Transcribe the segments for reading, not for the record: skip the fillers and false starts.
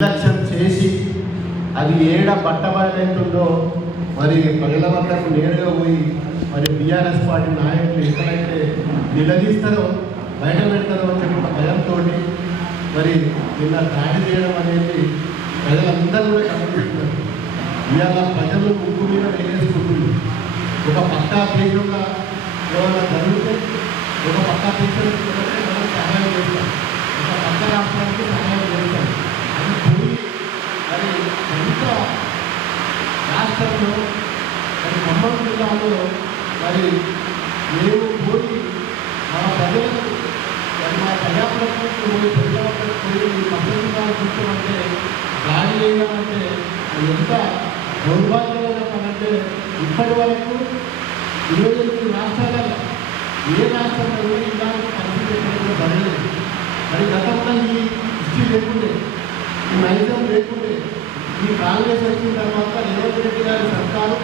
నిర్లక్ష్యం చేసి అది ఏడ పట్టబడుతుందో మరి ప్రజల వద్దకు నేరుగా పోయి మరి బీఆర్ఎస్ పార్టీ నాయకులు ఎక్కడైతే నిలదీస్తారో బయట పెడతారో అని చెప్పి ఒక భయంతో మరి నిన్న దాడి చేయడం అనేది ప్రజలందరూ కూడా గమనిస్తున్నారు. ఇవాళ ప్రజలు ముక్కు మీద వేసుకుంటుంది. ఒక పక్కా దేశంగా ఏమైనా జరిగితే ఒక పక్కా దేశం మనం సహాయం చేస్తాం, ఒక పక్క రాష్ట్రానికి సహాయం చేస్తాం. అది పోయి మరి ఎంత రాష్ట్రంలో మరి ఖమ్మం జిల్లాలో మరి మేము పోయి మా ప్రజలకు మరి మా ప్రజాప్రతినిధులకు పోయి ప్రజలకు పోయి పద్ధతిగా చూస్తామంటే దాడి చేయడమంటే ఎంత దౌర్భాగ్యమైన పనంటే ఇప్పటి వరకు 28 రాష్ట్రాలలో ఏ రాష్ట్రంలో ఇలాంటి పరిస్థితి ఎక్కడైనా జరగలేదు. మరి గతంలో ఈ హిస్టరీ లేకుండే, ఈ నైజం లేకుండే, ఈ కాంగ్రెస్ వచ్చిన తర్వాత రేవంత్ రెడ్డి గారి సర్కారు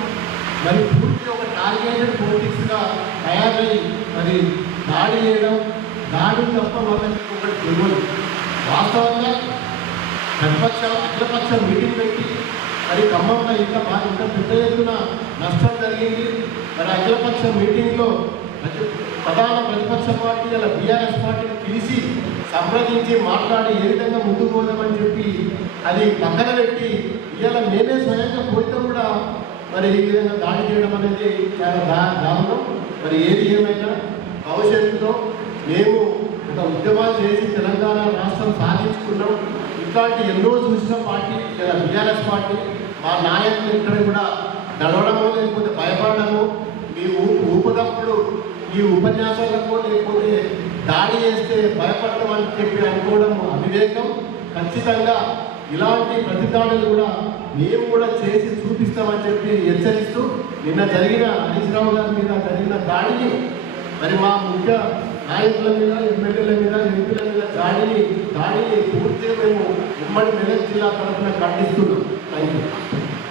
మరి పూర్తి ఒక టార్గెటెడ్ పొలిటిక్స్గా తయారై మరి దాడి చేయడం, దాడులు తప్ప వాళ్ళకి ఒకటి తెలియదు. వాస్తవంగా అఖిలపక్ష మీటింగ్ పెట్టి మరి ఖమ్మంలో ఇంత పెద్ద ఎత్తున నష్టం జరిగింది. మరి అఖిలపక్ష మీటింగ్లో ప్రధాన ప్రతిపక్ష పార్టీ అలా బీఆర్ఎస్ పార్టీని పిలిచి సంప్రదించి మాట్లాడి ఏ విధంగా ముందుకు పోదామని చెప్పి అది పక్కన పెట్టి ఇవాళ మేమే స్వయంగా పోయితే కూడా మరి ఈ విధంగా దాడి చేయడం అనేది చాలా దారుణం. మరి ఏది ఏమైనా భవిష్యత్తులో మేము ఒక ఉద్యమాలు చేసి తెలంగాణ రాష్ట్రం సాధించుకున్నాం. ఇట్లాంటి ఎన్నో చూసిన పార్టీ లేదా బీఆర్ఎస్ పార్టీ మా నాయకులు ఇక్కడ కూడా నడవడమో లేకపోతే భయపడడము, మీ ఊపుదప్పుడు ఈ ఉపన్యాసాలకు లేకపోతే దాడి చేస్తే భయపడటం అని చెప్పి అనుకోవడం అవివేకం. ఖచ్చితంగా ఇలాంటి ప్రతిదాడులు కూడా మేము కూడా చేసి చూపిస్తామని చెప్పి హెచ్చరిస్తూ నిన్న జరిగిన హరీష్ రావు గారి మీద జరిగిన దాడిని మరి మా ముఖ్య నాయకుల మీద, ఎమ్మెల్యేల మీద, ఎంపీల మీద దాడిని పూర్తిగా మేము ఉమ్మడి మెదక్ జిల్లా తరఫున ఖండిస్తున్నాం. Thank you.